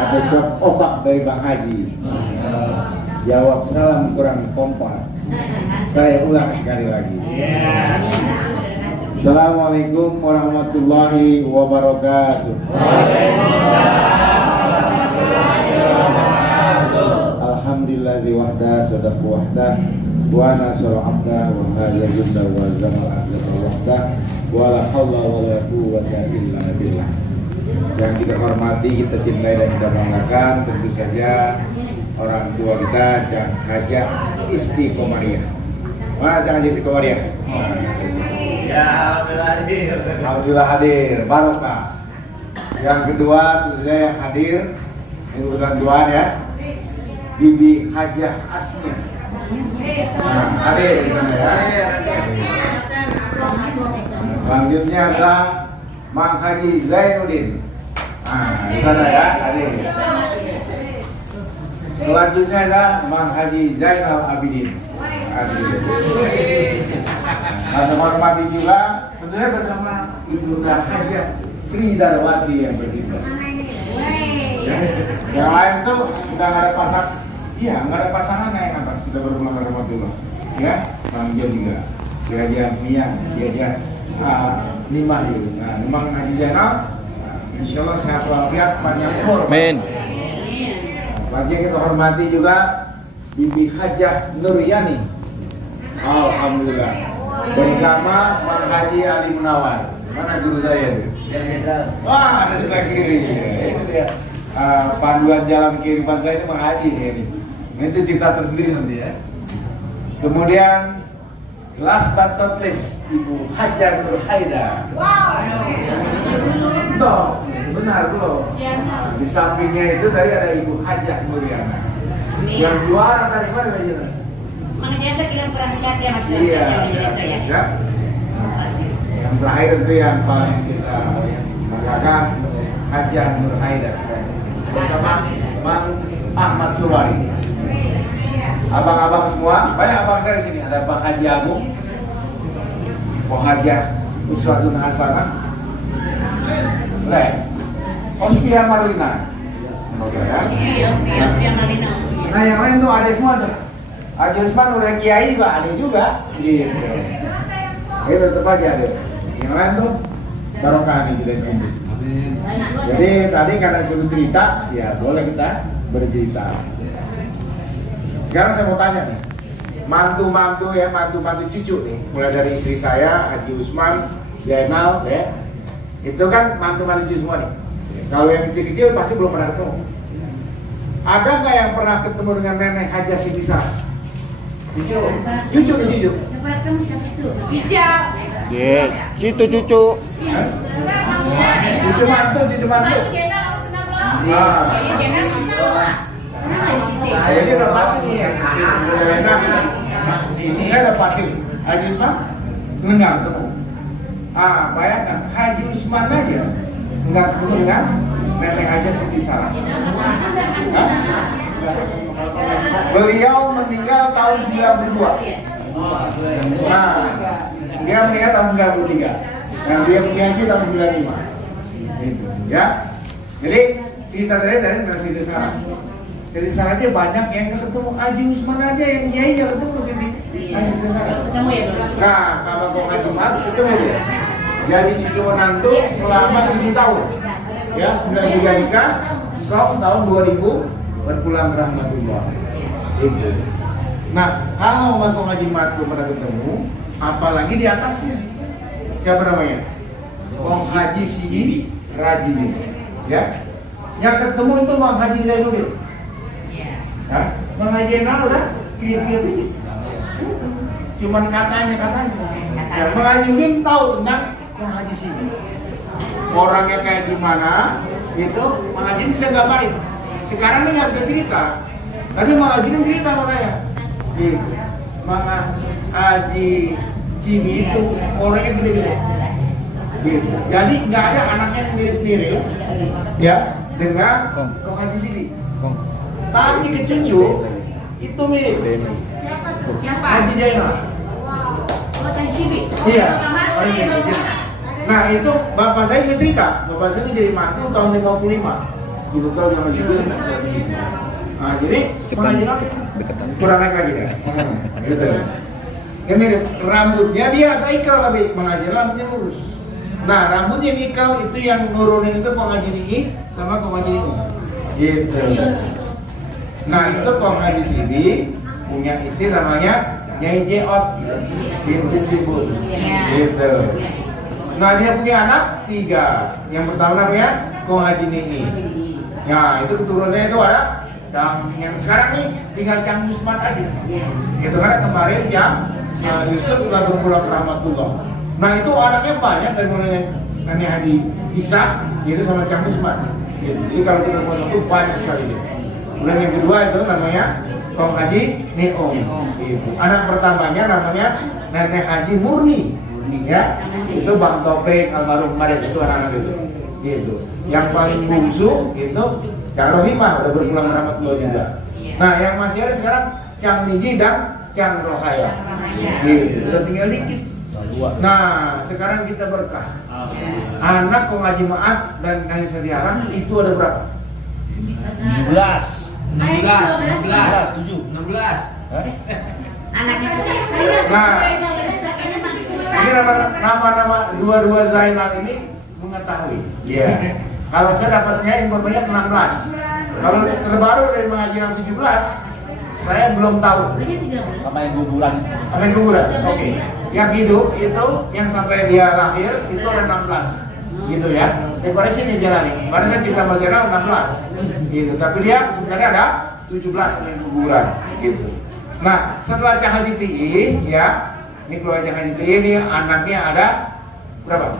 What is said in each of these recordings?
Ada jawab opak dari Bang Haji. Jawab salam kurang kompak. Saya ulang sekali lagi. Assalamualaikum warahmatullahi wabarakatuh. Alhamdulillahi wahda sadaqa wahda wa nasara abda wa hadza junda wa zaman wahda wa la haula wa la quwwata illa billah. Yang kita hormati, kita cintai dan kita banggakan tentu saja orang tua kita dan Hajah Istiqomariah. Mana Hajah Istiqomariah? Ya, alhamdulillah hadir, barokah. Yang kedua tentu saja yang hadir ini urusan tuan ya, Bibi Hajah Asmi. Hadir di sana ya. Selanjutnya adalah Mang Haji Zainuddin. Di sana ya, hadir. Selanjutnya adalah Mang Haji Zainal Abidin. Hormati juga tentunya bersama Ibu Hajah Sri Darwati yang berkibar. Yang lain tuh udah nggak ada pasang, iya nggak ada pasangan yang atas sudah berpulang ke Rahmatullah. Ya, Bang Jo juga. Dia Mia, dia Nimah juga. Nah, Mang Haji Zainal, insya Allah sehat walafiat, panjang umur. Amin. Selanjutnya kita hormati juga Bibi Hajah Nuryani. Alhamdulillah. Bersama Mang Haji Ali Munawar. Mana guru saya itu? Wah, ada sebelah kiri. Itu dia. Panduan jalan kehidupan saya itu Mang Haji ini. Itu cerita tersendiri nanti ya. Kemudian last but not least Ibu Hajar Nur Haida. Wow. Benar belum? Di sampingnya itu tadi ada Ibu Hajah Nuriana. Yang juara tadi mana aja? Mengenai kita kurang sehat ya Mas. Iya. Ya. Yang terakhir itu yang paling kita banggakan Hajah Nur Haida bersama Mang Ahmad Surwari. Abang-abang semua, banyak abang saya di sini. Ada Bang Haji Agung, Bang Hajah Uswatun Hasanah, Ospia Marlina. Ospia Marlina. Nah yang lain tuh ada semua tuh. Haji Usman udah kiai juga ada juga. Gitu. Itu tetap aja ada. Yang lain tuh barokah nih kita sendiri. Jadi tadi karena suruh cerita, ya boleh kita bercerita. Sekarang saya mau tanya nih, mantu-mantu ya, mantu-mantu cucu nih, mulai dari istri saya, Haji Usman, Zainal, ya, itu kan mantu-mantu cucu semua nih. Kalau yang kecil-kecil pasti belum pernah ketemu. Ada nggak yang pernah ketemu dengan nenek Hajah Siti Sarah? Cucu nih cucu. Pernah ketemu siapa itu? Bijak. Cucu cucu. Cucu mantu. Nah, ini udah pasti nih ya. Saya udah pasti. Haji Usman nggak ketemu. Bayangkan Haji Usman aja nggak ketemu dengan nenek Hajah Siti Sarah. Beliau meninggal tahun 92. Nah, dia meninggal tahun 93. Nah, dia mengaji tahun 95. Gitu, ya. Jadi cerita dari Siti Sarah. Jadi sana aja banyak yang ketemu Haji Usman aja yang kiai nggak ketemu sini. Ketemu ya Bang. Nah, kalau kau Haji Usman ketemu dia. Jadi cucu menantu selama 7 tahun. Ya, 93 nikah, tahun 2000 berpulang ke Rahmatullah. Itu. Nah, kalau Bang Haji Matu pernah ketemu, apalagi di atasnya. Siapa namanya? Bang Haji Sini Rajini. Ya. Yang ketemu itu Bang Haji Zainuddin. Hah? Bang Haji Zainal udah pilih-pilih aja. Cuman katanya. Ya, Bang Haji Udin tahu tentang Bang Haji Sini. Orangnya kayak gimana, itu Bang Haji bisa gambarin. Sekarang ini nggak bisa cerita. Tadi Bang Haji cerita sama saya. Gitu. Mang Haji Cibi itu orangnya gede-gede. Gitu. Jadi nggak ada anaknya yang mirip-mirip ya dengan Kong Haji Cibi. Tapi ke cucu itu mirip. Siapa? Haji Zainal. Oh, Haji Cibi. Iya. Nah itu bapak saya nyetrika. Bapak saya jadi mantu tahun 55. Gitu kalau zaman itu. Nah jadi pengajian kurang naik lagi ya. Gitu. Ya mirip rambutnya dia agak ikal tapi pengajian rambutnya lurus. Nah rambut yang ikal itu yang nurunin itu pengajian ini sama pengajian ini. Gitu. Nah itu Kong Haji Cibi punya istri namanya Nyai Jeot binti Sibun. Gitu. Nah dia punya anak 3. Yang pertama namanya Kong Haji Nii. Nah itu keturunannya itu ada yang sekarang nih tinggal Cang Yusman aja. Itu karena kemarin Yusuf lalu pulang rahmatullah. Nah itu anaknya banyak dari mulai Nani Haji Isa itu sama Cang Yusman. Gitu. Jadi kalau kita mau itu banyak sekali. Kemudian yang kedua itu namanya Kong Haji Neong. Gitu. Anak pertamanya namanya Nenek Haji Murni. Ya, itu Bang Topeng almarhum kemarin itu anak-anak itu. Gitu. Yang paling bungsu itu Cang Rohimah udah berpulang rahmatullah juga. Nah, yang masih ada sekarang Cang Niji dan Cang Rohaya. Gitu. Udah tinggal dikit. Nah, sekarang kita berkah. Anak Kong Haji Maat dan Nyai Sadiarang itu ada berapa? 17. 16. Anaknya. Nah, ini nama-nama dua Zainal ini mengetahui. Iya. Kalau saya dapatnya informasinya 16. Kalau terbaru dari mengajian 17, saya belum tahu. Apa yang guguran? Apa yang kuburan? Oke. Yang hidup itu yang sampai dia lahir itu ada 16. Gitu ya. Koreksi nih jalani. Kemarin saya cerita Mas Zainal 16. Gitu. Tapi dia sebenarnya ada 17 yang kuburan. Gitu. Nah, setelah Cang Haji Tii, ya, ini keluarga Cang Haji Tii ini anaknya ada berapa?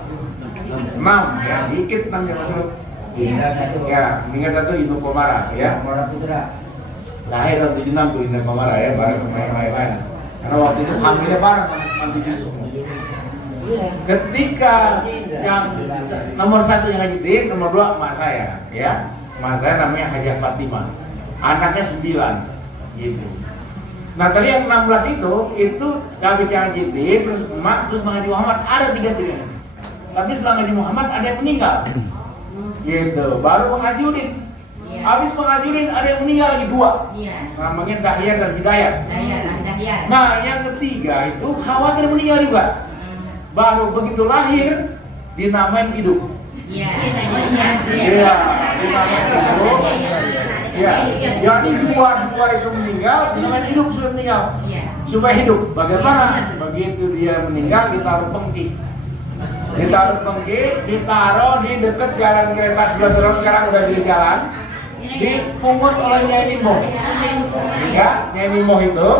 6 ya, dikit 6 ya Mas. Ya, meninggal 1 Ibu Komara ya. Komara Putra. Lahir tahun 76 tuh Ibu Komara ya, bareng sama yang lain-lain. Karena waktu itu hamilnya bareng sama Ibu. Ketika yang nomor 1 yang Haji Tii, nomor 2 emak saya ya. Emak saya namanya Haji Fatimah. Anaknya 9 gitu. Nah tadi yang 16 itu Gabi Cang Haji Tii, terus emak, terus Bang Haji Muhammad ada 3. Tapi setelah Haji Muhammad ada yang meninggal. Gitu, baru Bang Haji Udin. Habis Bang Haji Udin ada yang meninggal lagi 2. Namanya Dahyan dan Hidayat. Nah, yang ketiga itu khawatir meninggal juga. Baru begitu lahir dinamain hidup. Iya, dinamain hidup. Ya, jadi dua itu meninggal, dinamain hidup sudah meninggal. Supaya hidup. Bagaimana? Begitu dia meninggal ditaruh pengki. Ditaruh di dekat jalan kereta sudah sekarang udah di jalan, dipungut oleh Nyai Nimo. Ya, Nyai Nimo itu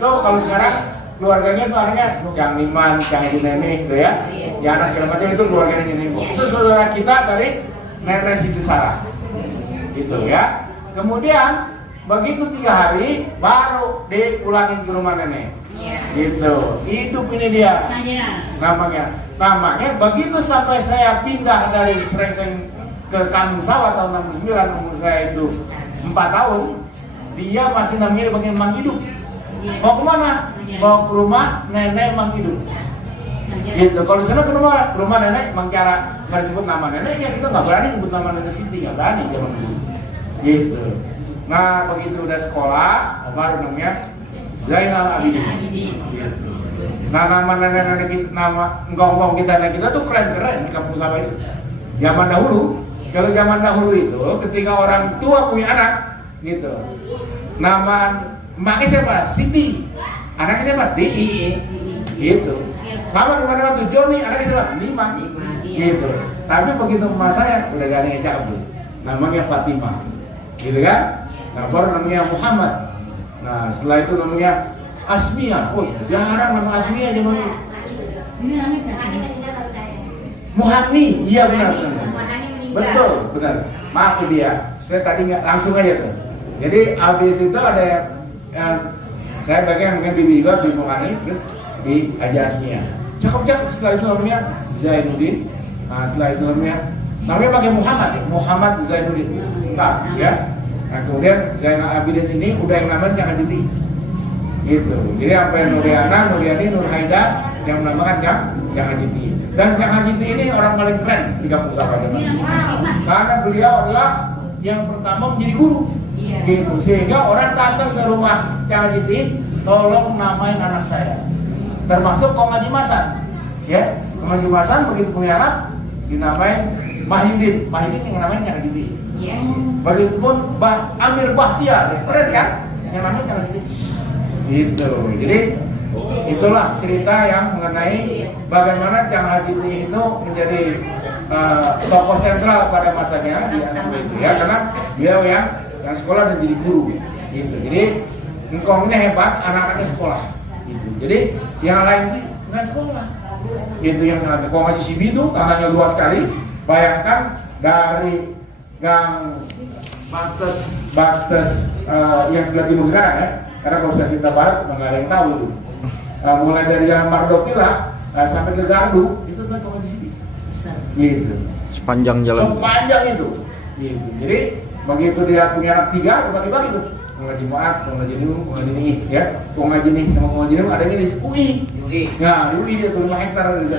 kalau sekarang keluarganya itu anaknya Cang Liman, Cang Ibu Nenek gitu ya. Ya anak segala macam itu keluarganya Nyai Nimo. Itu saudara kita dari Nenek Siti Sarah. Gitu ya. Kemudian begitu 3 hari baru dipulangin ke rumah nenek. Gitu. Hidup ini dia. Namanya begitu sampai saya pindah dari Srengseng ke Kampung Sawah tahun 69, umur saya itu 4 tahun, dia masih namanya bagian Mang Hidup. Mau kemana? Mau ke rumah nenek Mang Hidup. Gitu. Kalau sana ke rumah nenek Mang Cara, nggak disebut nama nenek, ya kita nggak berani sebut nama nenek Siti, nggak berani zaman dulu. Gitu. Nah begitu udah sekolah, baru namanya Zainal Abidin. Gitu. Nah nama nenek-nenek kita, nama enggong-enggong kita tuh keren-keren di Kampung Sawah itu. Zaman dahulu, kalau zaman dahulu itu ketika orang tua punya anak, gitu. Nama emaknya siapa? Siti. Anaknya siapa? Dii. Gitu. Sama dengan tuh Joni, anaknya siapa? Liman. Gitu. Tapi begitu emak saya udah gandeng cabut. Namanya Fatimah. Gitu kan? Nah baru namanya Muhammad. Nah setelah itu namanya Asmiyah. Oh jarang nama Asmiyah zaman ini. Muhanni. Iya benar. Betul, benar. Maaf dia. Saya tadi nggak langsung aja tuh. Jadi habis itu ada yang Saya bagian mungkin Bibi Iqbal, Bibi Muhani, terus di Haji Asmia. Cakep-cakep. Setelah itu namanya Zainuddin. Nah, setelah itu namanya pakai Muhammad ya, Muhammad Zainuddin. Entar ya. Nah, kemudian Zainal Abidin ini udah yang namanya Cang Hajiti. Gitu. Jadi sampai Nuriana, Nuriani, Nurhaida yang menamakan Cang Hajiti. Dan Cang Hajiti ini orang paling keren di kampung Sawah Jawa. Karena beliau adalah yang pertama menjadi guru. Gitu. Sehingga orang datang ke rumah Cang Hajiti, tolong namain anak saya. Termasuk Kong Haji Masan. Ya, Kong Haji Masan begitu punya anak dinamain Mahyudin. Mahyudin yang namanya Cang Hajiti. Begitupun Amir Bahtiar, keren kan? Yang namanya Cang Hajiti. Gitu. Jadi itulah cerita yang mengenai bagaimana Cang Hajiti itu menjadi tokoh sentral pada masanya di anak itu ya, karena beliau yang sekolah dan jadi guru gitu. Jadi Ngkong ini hebat, anak-anaknya sekolah gitu. Jadi yang lain itu nggak sekolah gitu. Yang Kong Haji Sibi itu tanahnya luas sekali. Bayangkan dari gang Bates yang sebelah timur sekarang ya, karena kalau saya cerita barat nggak ada yang tahu itu. Mulai dari Jalan Mardokila sampai ke Gardu itu kan Kong Haji Sibi gitu. Sepanjang jalan. Sepanjang itu gitu. Jadi begitu dia punya anak 3, bagi-bagi tuh. Kong Haji Mu'ad, Kong Haji Nung, Kong Haji Nih, ya. Kong Haji Nih sama Kong Haji Nung adanya di UI. Nah, di UI dia tuh 5 hektar gitu.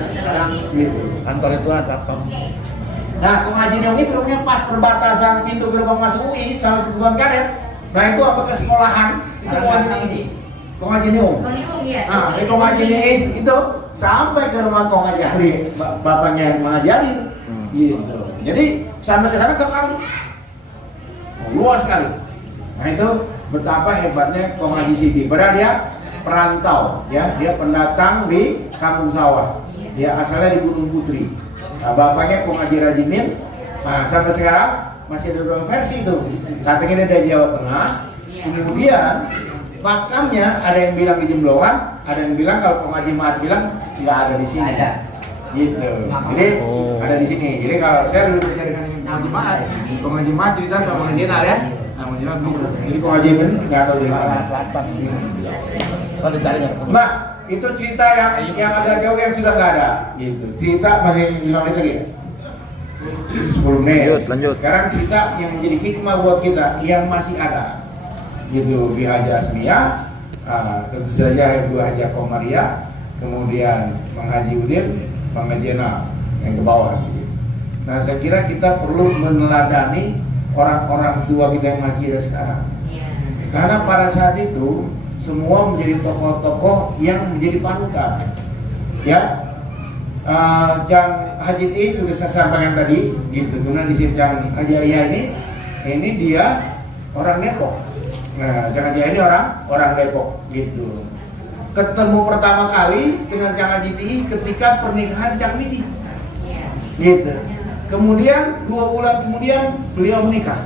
Kantor itu apa? Nah, Kong Haji Nung itu rumahnya pas perbatasan pintu gerbang masuk UI sama Perguruan Karet. Nah, itu apa ke sekolahan? Itu Kong Haji Nih. Kong Haji Nung. Nah, di Kong Haji Nih itu sampai ke rumah Kong Haji Ali, bapaknya Kong Haji Ali. Gitu. Jadi sampai ke sana ke kali. Luas sekali. Nah itu betapa hebatnya Kong Haji Sibi. Padahal dia perantau, ya, dia pendatang di kampung sawah. Dia asalnya di Gunung Putri. Nah, bapaknya Kong Haji Rajimin. Nah sampai sekarang masih ada 2 versi itu. Satunya dia dari Jawa Tengah. Kemudian makamnya ada yang bilang di Jemblongan, ada yang bilang kalau Kong Haji Maat bilang nggak ada di sini. Ada. Gitu. Jadi ada di sini. Jadi kalau saya dulu kerja dengan Kong Haji Maat, Kong Haji Maat cerita sama Kong Jenal ya. Jadi Kong Haji Ben nggak tahu dari mana. Nah, itu cerita yang agak jauh yang sudah nggak ada. Gitu. Cerita masih 5 menit lagi. 10 menit. Lanjut. Sekarang cerita yang menjadi hikmah buat kita yang masih ada. Gitu di Haji Asmia, tentu saja Ibu Haji Komaria, kemudian Mang Haji Udin, Mang Haji Jenal yang ke bawah. Gitu. Nah, saya kira kita perlu meneladani orang-orang tua kita yang masih ada sekarang. Karena pada saat itu semua menjadi tokoh-tokoh yang menjadi panutan. Ya, Cang Haji Ti sudah saya sampaikan tadi, gitu. Kemudian di sini Cang Haji Ayah ini dia orang Depok. Nah, Cang Haji ini orang Depok, gitu. Ketemu pertama kali dengan Cang Haji Ti ketika pernikahan Cang Midi, gitu. Kemudian 2 bulan kemudian beliau menikah.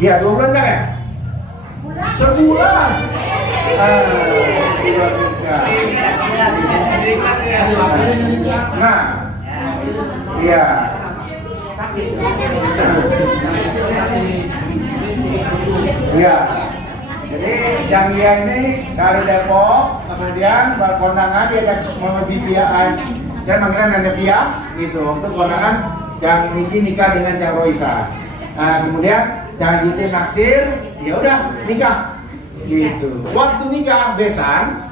Ya 2 bulan kan ya? Sebulan. Beliau nikah. Nah, iya. Iya. Jadi Cang Ia ini dari Depok, kemudian kondangan dia mau dipiaan. Saya manggilnya Nanda Pia, gitu. Untuk kondangan Cang Miji nikah dengan Cang Roisa. Nah, kemudian Cang Jiti naksir, ya udah nikah, gitu. Waktu nikah besan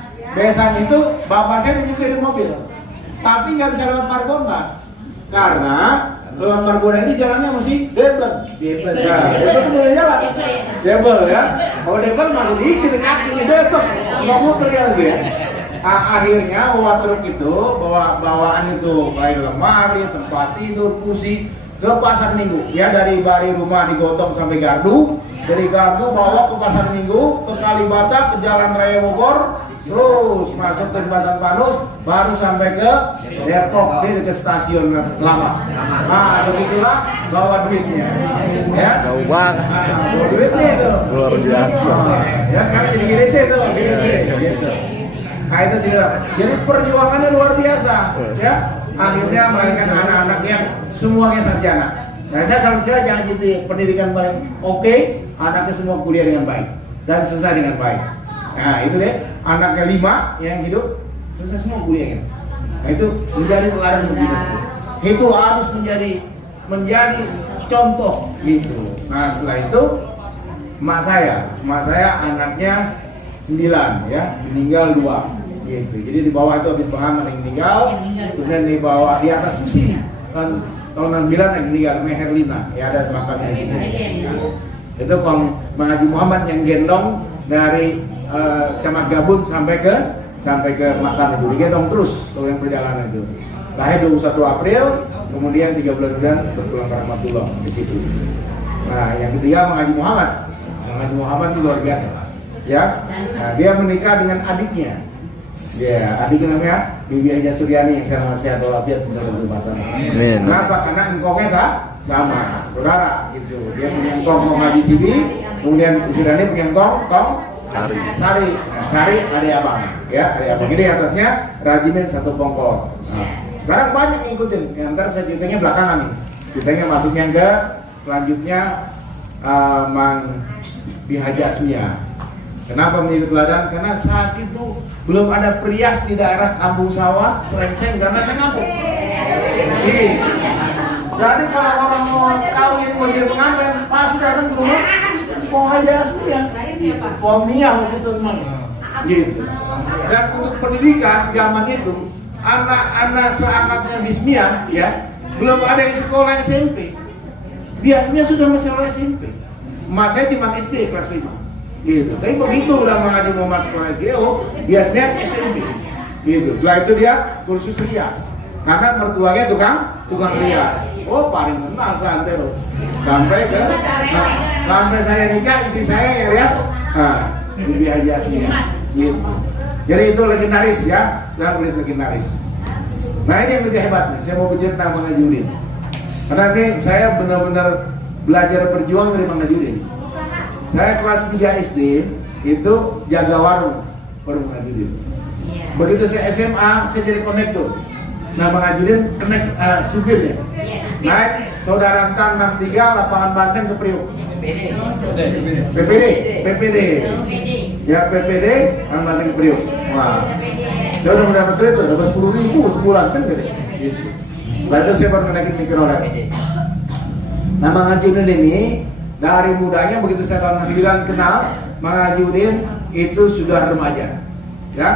itu bapak saya juga di mobil, tapi nggak bisa lewat Margonda karena lewat Margonda ini jalannya masih debel. Ya, debel itu boleh jalan, debel ya. Kalau debel masih dikit kaki ini debel, nggak muter ya lagi ya. Akhirnya bawa truk itu, bawaan itu baik lemari, tempat tidur, kursi ke pasar Minggu. Ya dari bari rumah digotong sampai Gardu, dari Gardu bawa ke pasar Minggu, ke Kalibata, ke Jalan Raya Bogor, terus masuk ke Jembatan Panus, baru sampai ke Depok, di dekat stasiun lama. Nah, begitulah bawa duitnya. Ya. Jauh banget. Bawa duitnya itu. Luar biasa. Ya, sekarang jadi GDC itu, gitu. Nah itu juga. Jadi perjuangannya luar biasa, ya. Akhirnya melahirkan anak-anak yang semuanya sarjana. Nah saya selalu kira jangan gitu, pendidikan paling oke, anaknya semua kuliah dengan baik dan selesai dengan baik. Nah itu deh, anaknya 5 yang hidup, selesai semua kuliah kan. Nah itu menjadi teladan begitu. Itu harus menjadi contoh gitu. Nah setelah itu emak saya anaknya 9 ya, meninggal 2 gitu. Jadi di bawah itu habis pengaman yang meninggal, kemudian di bawah di atas Susi kan tahun 69 yang meninggal, namanya Herlina ya, ada makamnya di sini. Itu Kong Haji Muhammad yang gendong dari Camat Gabun sampai ke makam itu, digendong terus tuh yang perjalanan itu. Lahir 21 April, kemudian 3 bulan kemudian berpulang ke Rahmatullah di situ. Nah yang ketiga Mang Haji Muhammad. Mang Haji Muhammad itu luar biasa ya. Nah, dia menikah dengan adiknya. Ya, adiknya namanya Bibi Haja Suryani yang sekarang sehat walafiat sudah berpasangan. Amin. Kenapa? Karena engkongnya sama, saudara gitu. Dia punya engkong Haji Sibi, kemudian Suryani punya engkong Sari. Nah, Sari adik abang, ya adik abang. Jadi atasnya Rajimin 1 Pongkol. Nah, sekarang banyak ngikutin. Yang ntar saya ceritanya belakangan nih. Ceritanya masuknya ke selanjutnya Mang Haji Asmia. Kenapa menjadi teladan? Karena saat itu belum ada perias di daerah kampung sawah, Serengseng dan Rasa Kampung. Jadi kalau orang mau kawin mau jadi pengantin, pasti datang ke rumah Mang Haji Asmia. Pomia gitu teman. Gitu. Dan untuk pendidikan zaman itu, anak-anak seangkatnya Bismia ya, belum ada yang sekolah SMP. Biasanya sudah sekolah SMP. Mas saya cuma SD kelas 5. Gitu. Tapi begitu udah Mang Haji Muhammad sekolah SD, biasanya SMP. Gitu. Setelah itu dia kursus rias. Karena mertuanya tukang rias. Oh paling kenal santero. Sampai saya nikah istri saya yang rias. Nah, Bibi Haji Asmia. Gitu. Jadi itu legendaris ya, dan tulis legendaris. Nah ini yang lebih hebat nih. Saya mau bicara tentang Mang Haji Udin. Karena ini saya benar-benar belajar berjuang dari Mang Haji Udin. Saya kelas 3 SD itu jaga warung Mang Haji Udin. Begitu saya SMA, saya jadi konektor. Nah Mang Haji Udin supirnya. Naik Saudara Tan 63 lapangan Banteng ke Priok. PPD. Ya PPD Lapangan Banteng ke Priok. Wah. Saya udah mendapat duit tuh, dapat 10.000 sebulan kan gitu. Lalu saya baru naikin mikrolet. Nah Mang Haji Udin ini dari mudanya begitu saya tahun 9 kenal Mang Haji Udin itu sudah remaja. Ya.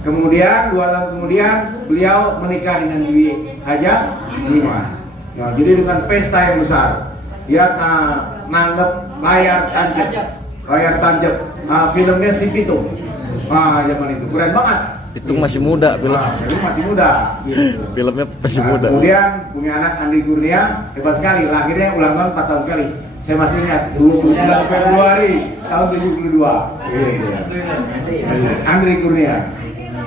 Kemudian 2 tahun kemudian beliau menikah dengan Bibi Haja Lima. Nah, jadi dengan pesta yang besar. Dia nanggep layar tancap. Filmnya si Pitung. Zaman itu keren banget. Itu masih muda film. Itu masih muda. Gitu. Filmnya masih muda. Kemudian punya anak Andri Kurnia, hebat sekali. Lahirnya ulang tahun 4 tahun kali. Saya masih ingat 29 Februari tahun 72. Gitu. Andri Kurnia.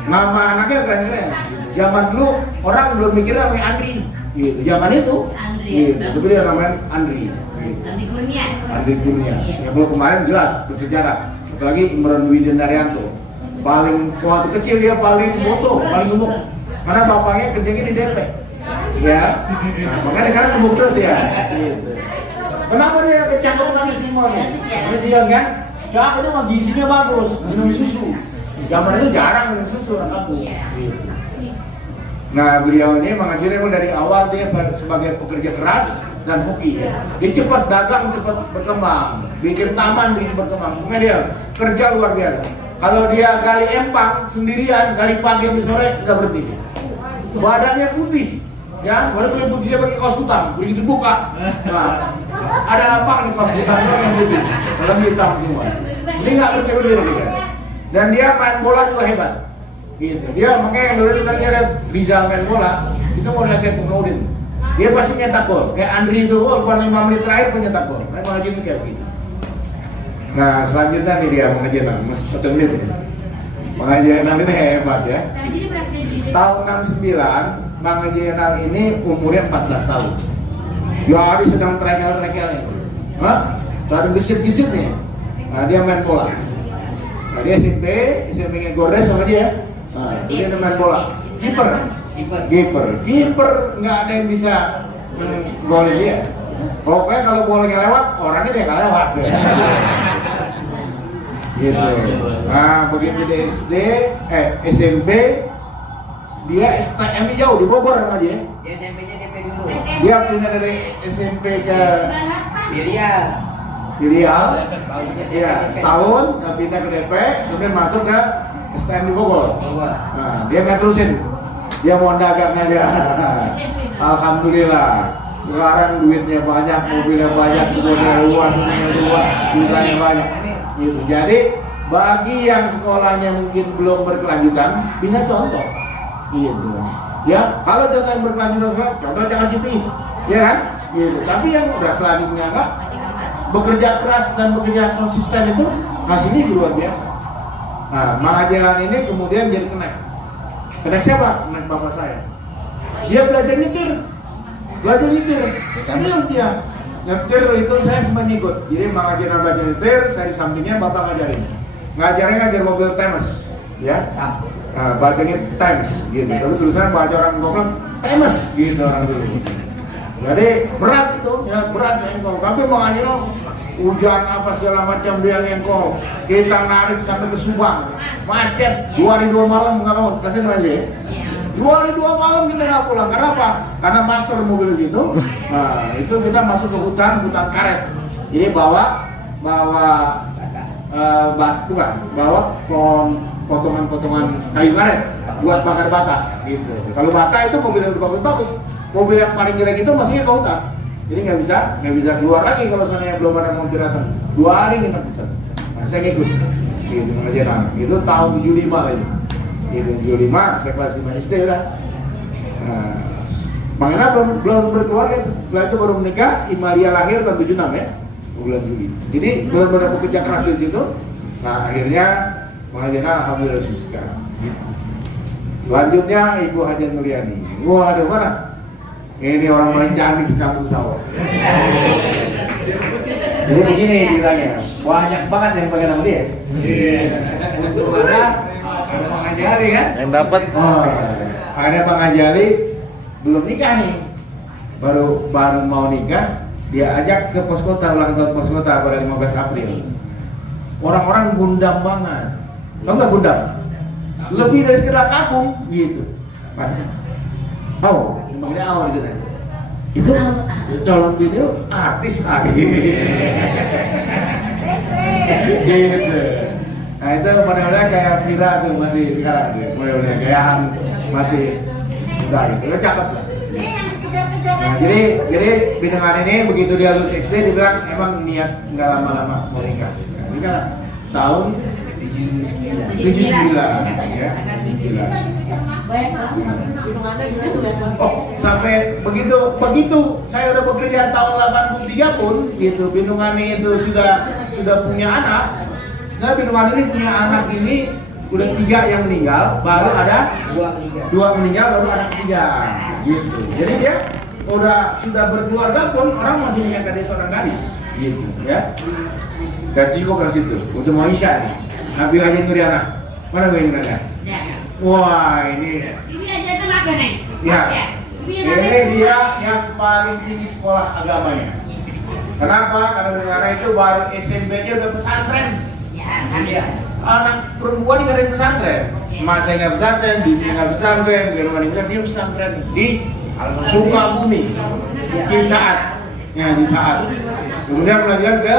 Nama anaknya keren. Zaman dulu orang belum mikir namanya Andri. Gitu. Zaman itu. Gitu. Tapi dia namanya Andri. Gitu. Andri Kurnia. Ya kalau kemarin jelas bersejarah. Apalagi Imron Widin Daryanto. Paling waktu kecil dia paling bodoh, paling gemuk. Karena bapaknya kerjanya di DP. Ya. Nah, makanya sekarang gemuk terus ya. Gitu. Kenapa dia kecakap kami Simon? Kami Simon kan? Ya, dia mah gizinya bagus, minum susu. Zaman itu jarang minum susu anak aku. Gitu. Nah, beliau ini Mang Haji memang dari awal dia sebagai pekerja keras dan hoki. Dia cepat dagang, cepat berkembang, bikin taman, bikin berkembang. Pokoknya dia kerja luar biasa. Kalau dia gali empang sendirian, gali pagi sampai sore nggak berhenti. Badannya putih, ya, baru punya putih dia pakai kaos kutang, begitu buka. Nah, ada apa nih kaos kutang yang putih? Kalau hitam semua. Ini nggak berhenti dia. Dan dia main bola juga hebat. Gitu. Dia makanya yang dulu itu tadi ada Rizal main bola, itu mau lihat Udin. Dia pasti nyetak gol. Kayak Andri itu, paling 5 menit terakhir penyetak gol. Nah, Mang Haji itu kayak begitu. Nah, selanjutnya nih dia Mang Haji Enal, masih 1 menit. Mang Haji Enal ini hebat ya. Tahun 69, Mang Haji Enal ini umurnya 14 tahun. Ya, dia sedang trekel-trekelnya. Hah? Lari gesit-gesit nih. Nah, dia main bola. Nah, dia SMP-nya Gordes sama dia. Nah, dia main bola. Kiper nggak ada yang bisa golin dia. Pokoknya kalau bolanya lewat, orangnya dia nggak lewat. gitu. Nah begitu di SD, SMP dia STM jauh di Bogor aja ya. Di SMP-nya DP dulu. Dia pindah dari SMP ke Filial. Filial, SMP ya setahun, pindah ke DP, kemudian masuk ke STM di Bogor. Nah, dia nggak terusin, dia mau dagang aja. Alhamdulillah, sekarang duitnya banyak, mobilnya banyak, kebunnya luas, rumahnya luas, usahanya banyak. Gitu. Jadi bagi yang sekolahnya mungkin belum berkelanjutan, bisa contoh. Gitu. Ya, kalau contoh yang berkelanjutan, contoh jangan GPI, ya kan? Gitu. Tapi yang udah selanjutnya enggak, bekerja keras dan bekerja konsisten itu hasilnya luar biasa. Nah, Mahajalan ini kemudian jadi kenek. Kenek siapa? Kenek bapak saya. Dia belajar nyetir. Serius dia. Nyetir itu saya sempat ngikut. Jadi Mahajalan belajar nyetir, saya di sampingnya bapak ngajarin. Ngajar mobil Times, ya. Bacanya Times, gitu. Tapi tulisannya baca orang ngomong Times, gitu orang dulu. Jadi berat itu, ya berat engkol. Tapi Mahajalan hujan apa segala macam dia ngengkol. Kita narik sampai ke Subang, macet. 2 hari 2 malam nggak mau, kasihan aja ya. 2 hari 2 malam kita nggak pulang. Kenapa? Karena motor mobil di situ. Nah itu kita masuk ke hutan karet. Jadi bawa batu kan, bawa potongan-potongan kayu karet buat bakar bata. Gitu. Kalau bata itu mobil yang bagus. Mobil yang paling jelek itu masih ke hutan. Jadi nggak bisa keluar lagi kalau seandainya belum ada montir datang. 2 hari nggak bisa. Nah, saya ngikut. Gitu ngajaran. Itu tahun 75 lagi. Gitu 75 saya kelas 5 SD udah. Nah, Mangena belum berkeluarga. Setelah itu baru menikah. Imalia lahir tahun 76 ya. Bulan Juli. Jadi benar-benar bekerja keras di situ. Nah akhirnya Mangena alhamdulillah sukses sekarang. Gitu. Selanjutnya Ibu Hajar Nuryani. Wah ada mana? Ini orang paling cantik sekampung sawah. Jadi begini ceritanya, banyak banget yang pengen sama dia. Untuk mana? Ada Bang Ajali kan? Yang dapat. Ada Bang Ajali belum nikah nih, baru mau nikah, dia ajak ke pos kota, ulang tahun pos kota pada 15 April. Orang-orang gundam banget, tau nggak gundam? Lebih dari sekedar kakung gitu. Tahu? Makanya awal itu calon video artis gitu. Nah itu model-modelnya kayak Vira tuh masih sekarang tuh, model-modelnya gayaan masih muda gitu, cakep lah. Nah jadi bintang ini begitu dia lulus SD dibilang emang niat nggak lama-lama mau nikah. Ini kan tahun 79 ya. Oh, sampai begitu saya udah bekerja tahun 83 pun gitu, Bindungani itu sudah punya anak. Nah, Bindungani ini punya anak ini udah 3 yang meninggal, baru ada 2 meninggal, baru anak 3 gitu. Jadi dia sudah berkeluarga pun orang masih menyangka dia seorang gadis gitu ya. Dan juga ke situ untuk Maisha nih. Nabi Haji Nuryana. Mana Nabi Nuryana? Wah, ini aja tenaga nih. ya. Ini dia yang paling tinggi sekolah agamanya. Kenapa? Karena Nuryana itu baru SMP-nya udah pesantren. Iya. Anak perempuan ini nggak ada pesantren. Emak saya nggak pesantren, bibi nggak pesantren, Nuryana bilang dia pesantren di Sukabumi. Di saat. Kemudian melanjutkan ke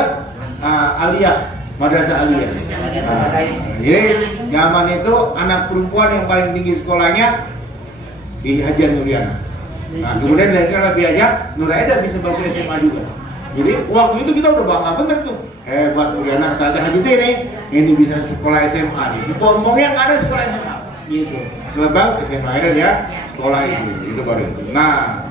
Aliyah. Madrasah Aliyah. Jadi zaman itu anak perempuan yang paling tinggi sekolahnya di Hajar Nuryana. Nah, kemudian dilanjutkan lebih aja Nur Aida bisa masuk SMA juga. Jadi waktu itu kita udah bangga bener tuh. Hebat Nuryana kata Haji ini bisa sekolah SMA nih. Di Pompongnya nggak ada sekolah SMA. Gitu. Selebang SMA ada ya sekolah itu baru itu. Nah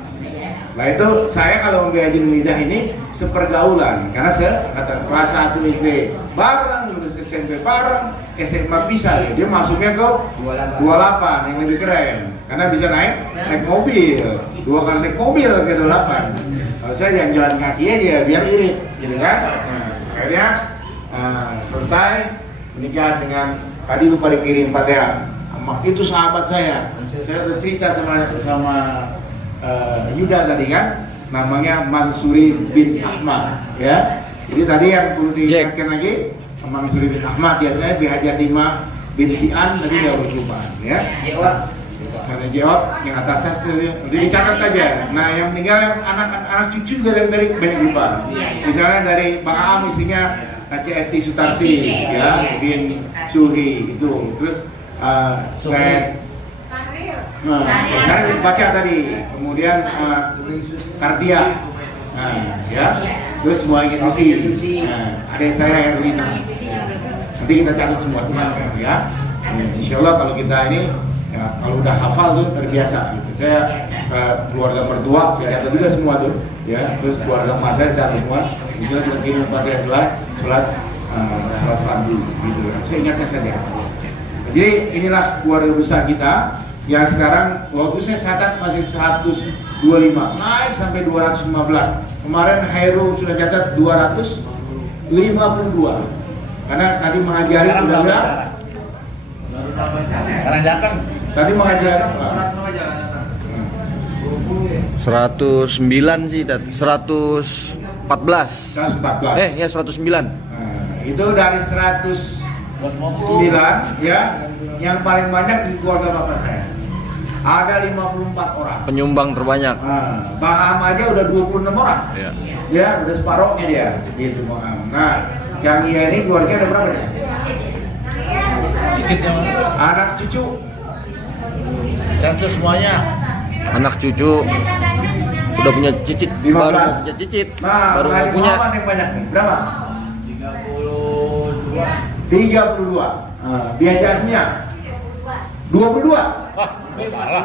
itu saya kalau membiayai lidah ini sepergaulan karena saya kata kelas 1 SD bareng, lulus SMP bareng, SMA bisa dia masuknya ke 28 yang lebih keren karena bisa naik mobil 2 kali naik mobil ke 28. Kalau saya jalan kaki aja biar irit gitu kan. Nah, akhirnya selesai menikah dengan tadi lupa dikirim Fatihah. Itu sahabat saya udah cerita sama Yuda tadi kan, namanya Mansuri bin Ahmad ya. Jadi tadi yang perlu diingatkan lagi Mamang Suri bin Ahmad ya, saya Hajatimah bin Sian tadi nggak berkelupaan ya. Jawab. Karena jawab yang atasnya nanti dicatat aja. Nah yang meninggal yang anak cucu juga dari banyak lupa. Misalnya dari Bang Aam isinya Aceh Eti Sutarsi ya, bin Suri itu. Terus saya baca tadi. Kemudian Kartia. Nah, ya. Terus semua ingin susi. Nah, ada yang saya yang Rina. Nanti kita catat semua teman-teman ya. Insya Allah kalau kita ini ya, kalau udah hafal tuh terbiasa gitu. Saya keluarga mertua saya catat juga semua tuh ya. Terus keluarga emak saya catat semua. Misalnya kita kirim Fatihah pelat Fadlu gitu. Saya ingatkan saja. Jadi inilah keluarga besar kita yang sekarang waktu saya catat masih 125 naik sampai 215. Kemarin Hairul sudah catat 252. Karena tadi mengajari udah berapa? Sekarang Jakang. Tadi mengajar 109 sih, 114. 114. Ya 109. Nah, itu dari 109 ya, yang paling banyak di keluarga bapak saya. Ada 54 orang. Penyumbang terbanyak. Nah, Bang Am aja udah 26 orang. Ya. Ya, udah separohnya dia. Gitu Bang Am. Nah, yang iya ini keluarga ada berapa ya? Dikit ya, Mas. Anak cucu Sensus semuanya. Anak cucu udah punya cicit, 15. baru punya cicit, Nah, baru Haji mau punya. Muhammad yang banyak nih. Berapa? 32. Nah, biajasnya 22. Wah, nggak salah.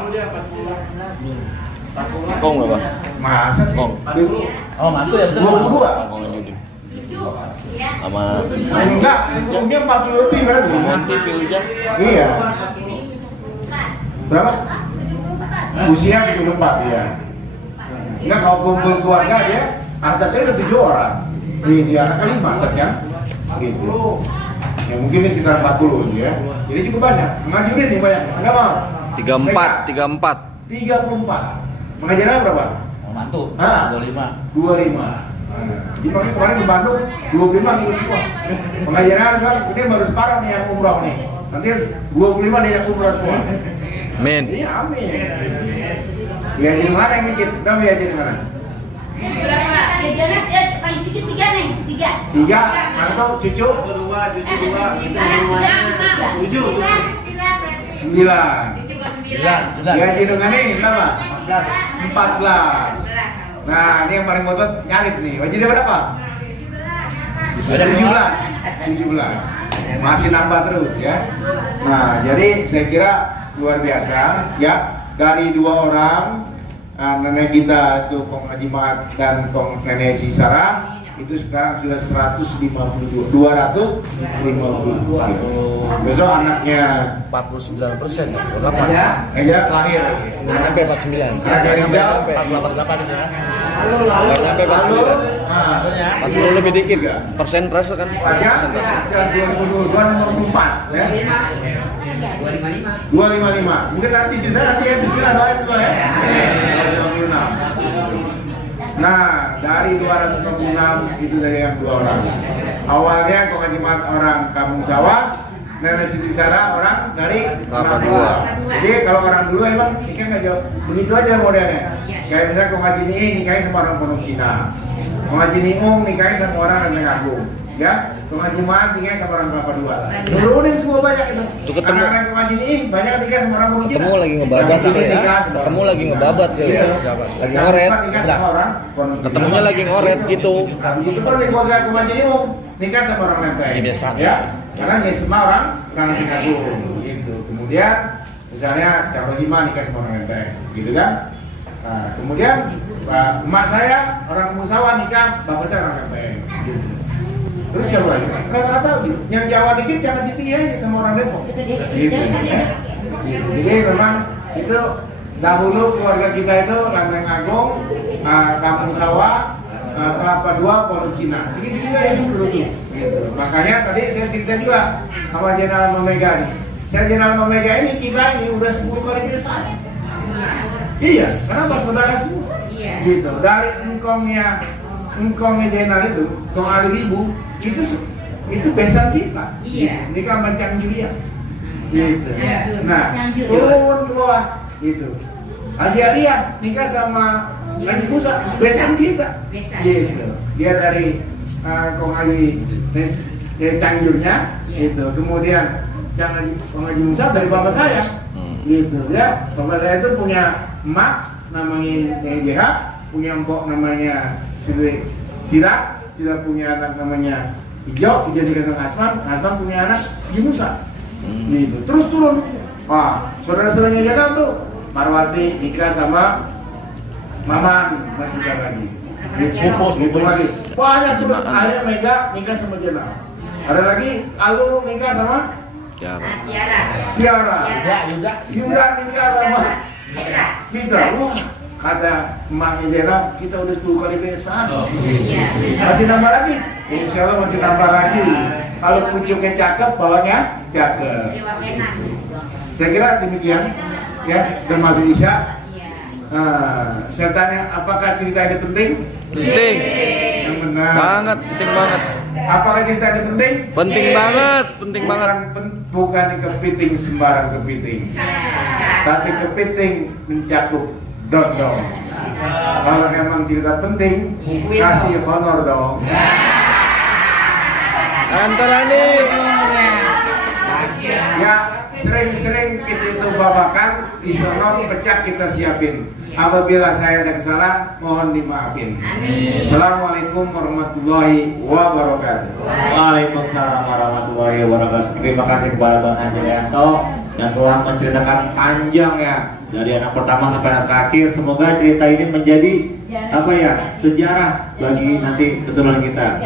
Kong berapa? Masa sih? Kong. Oh, mantu ya betul. 22. Kong Yudi. Sama Enggak, sebelumnya 40 lebih berarti. Monty Pilja. Iya. Berapa? Usia 74 ya. Enggak, kalau kumpul keluarga dia Asdatnya udah 7 orang. Dia anak kelima Asdat kan? Gitu. Ya mungkin ini sekitar 40 ya. Jadi cukup banyak. Mengajurin nih banyak. Enggak mau? 34. 34. Mengajarnya berapa? Oh, mantu. Hah? 25. 25. Jadi makanya kemarin di Bandung 25 ikut semua. Pengajaran kan ini baru sekarang nih yang umroh nih. Nanti 25 nih yang umroh semua. Min. Iya amin. Ya di mana yang dikit? Kamu ya di mana? Berapa? Jajannya paling sedikit 3 nih, 3. 3. Mantap cucu. 9. Ya di dengan ini berapa? 14. Nah, ini yang paling ngotot nyalip nih. Wajibnya berapa? 17. Masih nambah terus ya. Nah, jadi saya kira luar biasa ya. Dari 2 orang nenek kita itu Kong Haji Mahat dan Kong Nenek Sisara itu sekarang sudah 250. Besok anaknya 49% ya. berapa? Ya lahir. Sampai 49. Ada yang jawab 48 itu ya. Sampai 49. Nah, 40 lebih dikit. Persentase kan. Pajak sejak 2022 nomor 4 ya. 255. Mungkin nanti cucu saya nanti ya bismillah doain juga ya. 256. Nah, dari 256 itu dari yang 2 orang. Awalnya Kong Haji Mahat orang Kampung Sawah, Nenek Siti Sara orang dari Kelapa Kelapa Dua. Jadi kalau orang dulu emang nikah nggak jauh, begitu aja modelnya. Kayak misalnya Kong Haji Niing nikahin sama orang Pondok Cina, Kong Haji Niung nikahin sama orang Lenteng Agung, ya. Kong Haji Mahat nikahin sama orang Kelapa Dua. Nurunin semua banyak itu. Itu ketemu. Anak-anak Kong Haji Niing banyak nikah sama orang Pondok Cina. Ketemu lagi ngebabat Yang kali ini ya. nikah sama Ketemu orang lagi ngebabat kali ya. Lagi Yang ngoret. empat nikah sama orang Pondok Cina. Ketemunya lagi ngoret gitu. Begitu pun di keluarga Kong Haji Niung nikah sama orang Lenteng. Ini biasa. Ya. Karena dia semua orang Lenteng Agung gitu. Kemudian misalnya Cak Hima nikah sama orang Lenteng, gitu kan? Nah, kemudian emak saya orang Musawa nikah, bapak saya orang Lenteng, gitu. Terus siapa lagi? Rata-rata gitu. Yang Jawa dikit jangan dipilih aja sama orang Depok. Gitu. Gitu. Jadi memang itu dahulu keluarga kita itu Lenteng Agung, Kampung Sawah, Kelapa Dua, Pondok Cina. Segitu juga yang disuruh tuh. Gitu. Makanya tadi saya cerita juga sama Jenderal Mamega nih. Jenderal Mamega ini kita ini udah 10 kali besar. Iya, karena bersaudara semua. Gitu. Dari engkongnya Jenderal itu, Kong Ali Ribu itu itu besan kita. Iya. Nikah sama Cangjuria. Gitu. Iya. Nah, Cangjuria. turun ke bawah gitu. Haji Arya nikah sama Haji Musa, besan kita. Besan, Gitu. Dia dari Kong Haji dari Cangjurnya, Iya. gitu. Kemudian Kong Haji Musa dari bapak saya, gitu ya. Bapak saya itu punya emak namanya JH, punya empok namanya Sira punya anak namanya Ijo nikah sama Asman punya anak Haji Musa, gitu. Terus turun, wah saudara-saudaranya JH tuh Marwati nikah sama Maman, masih nikah lagi. Gitu lagi. Banyak tuh, akhirnya Mega nikah sama Jenal. Ada lagi Alu nikah sama Tiara. Tiara. Yuda. Yuda nikah sama Iya. Fitra. Wah, kata emaknya Jenal, kita udah 10 kali besan. Iya. Masih nambah lagi? Insya Allah masih nambah lagi. Kalau pucuknya cakep, bawahnya cakep. Dewa Kenan. Saya kira demikian, ya. Termasuk Isya. Iya. Saya tanya, apakah cerita ini penting? Penting. Yang benar. Banget, penting banget. Apakah cerita ini penting? Penting banget, penting banget. Bukan kepiting sembarang kepiting, tapi kepiting mencakup dodong. Kalau emang cerita penting, kasih honor dong. Antara nih. Ya, sering-sering kita itu babakan, disono pecah kita siapin. Apabila saya ada kesalahan, mohon dimaafin. Assalamualaikum warahmatullahi wabarakatuh. Waalaikumsalam warahmatullahi wabarakatuh. Terima kasih kepada Bang Andrianto yang telah menceritakan panjang ya dari anak pertama sampai anak terakhir. Semoga cerita ini menjadi apa ya, sejarah bagi nanti keturunan kita.